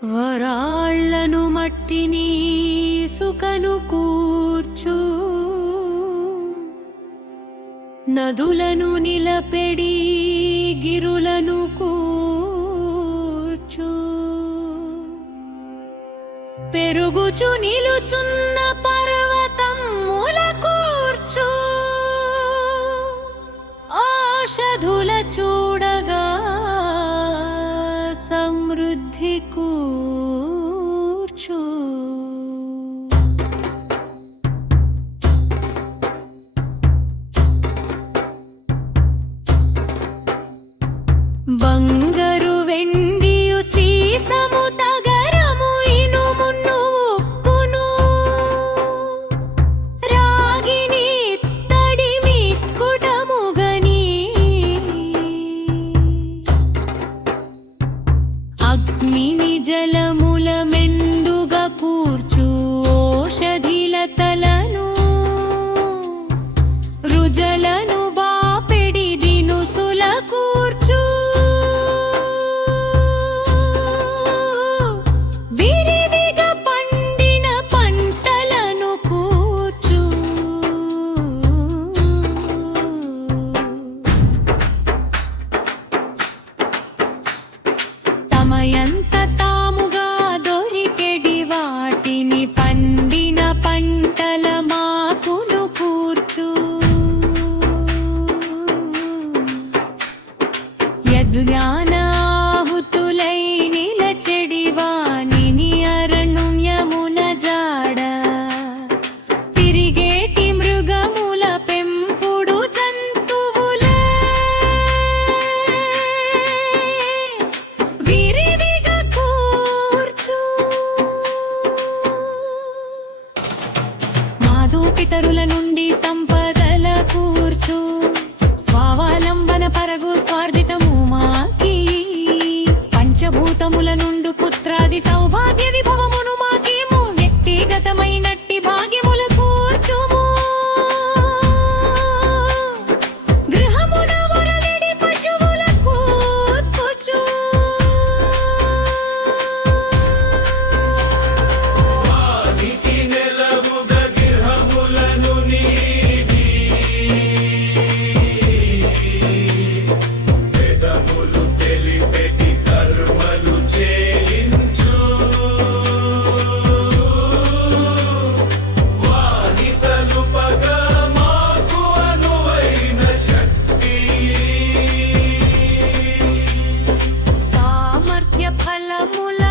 వరాళ్లను మట్టిని సుకను కూర్చు, నదులను నిలపెడి గిరులను కూర్చు, పెరుగుచు నిలుచున్న పర్వతముల కూర్చు, ఔషధుల చూడగా సమృద్ధి కూర్చు. బంగారు వెండియు సీసము తగరము ఇనుమును ఉక్కును, రాగిని ఇత్తడి మిక్కుటముగని, అగ్నిని జలముల మెందుగా కూర్చు, ఓషధిలతలను రుజలను బాపెడి దినుసుల కూర్చు, విరివిగా పండిన పంటలను కూర్చు. తమయంత తాముగా దొరికెడి వాటిని పండిన పంటల మాకును కూర్చు. యజ్ఞానాహుతులై నిలచెడి వానిని అరణ్యమున జాడ, తిరిగేటి మృగముల పెంపుడు జంతువులే, విరివిగా కూర్చు. మాధుపితరుల నుండి సంపదల కూర్చు, స్వావలంబన పరగు స్వార్జితము మాకి, పంచభూతముల నుండి పుత్రాది సౌభాగ్య విభవమును మాకేము, వ్యక్తిగతమైనట్టి భాగ్యముల కూర్చుము. గృహమున వరదడి పశువుల కూర్చు, వానికి నెలవుగ గిర్హములను నీవి, వేదములు తెలిపెటి కర్మలు చేయించు, వాని సలుపగా మాకు అనువైన శక్తి, సామర్థ్య ఫలముల